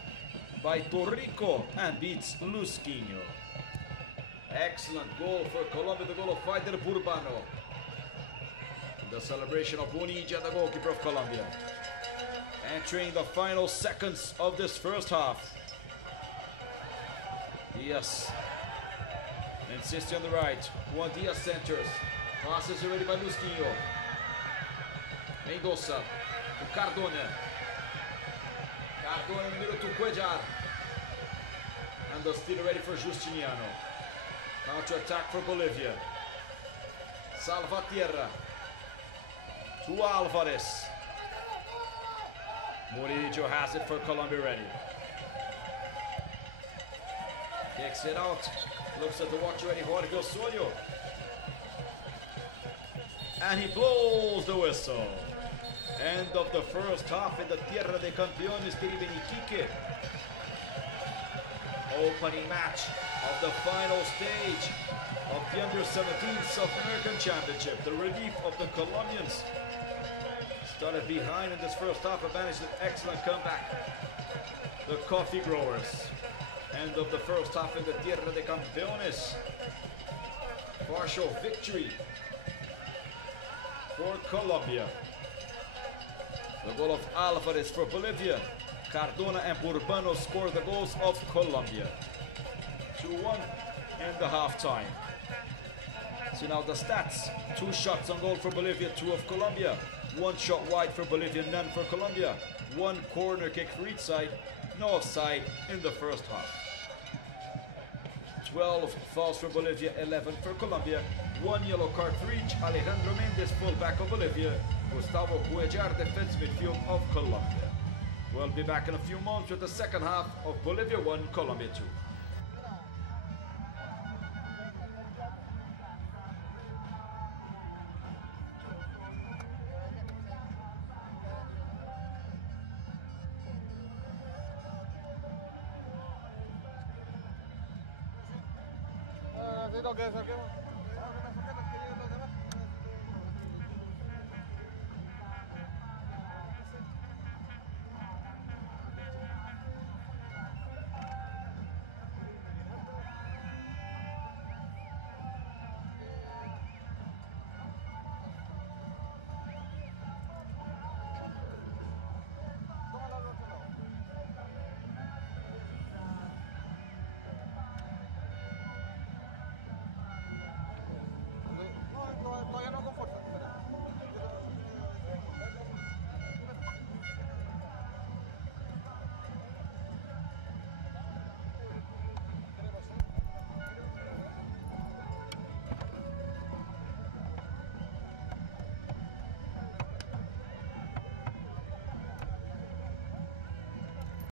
by Torrico, and beats Lusquinho. Excellent goal for Colombia, the goal of Fighter Burbano. The celebration of Bonilla, the goalkeeper of Colombia. Entering the final seconds of this first half. Diaz. Insisting on the right. Juan Diaz centers. Passes already by Lusquinho. Mendoza to Cardona. Cardona in the middle to Cuellar. And the steal ready for Justiniano. Counter attack for Bolivia. Salvatierra to Alvarez. Murillo has it for Colombia ready. Kicks it out. Looks at the watch ready, Jorge Osorio. And he blows the whistle. End of the first half in the Tierra de Campeones de Iquique. Opening match of the final stage of the Under-17 South American Championship. The relief of the Colombians. Started behind in this first half and managed an excellent comeback. The coffee growers. End of the first half in the Tierra de Campeones. Partial victory for Colombia. The goal of Alvarez for Bolivia. Cardona and Burbano score the goals of Colombia. 2-1 in the halftime. See now the stats. 2 shots on goal for Bolivia, 2 of Colombia. 1 shot wide for Bolivia, none for Colombia. 1 corner kick for each side. No offside in the first half. 12 fouls for Bolivia, 11 for Colombia. 1 yellow card for each. Alejandro Mendes, fullback of Bolivia. Gustavo Cuellar, defense midfield of Colombia. We'll be back in a few moments with the second half of Bolivia 1, Colombia 2. Necesito que saquemos.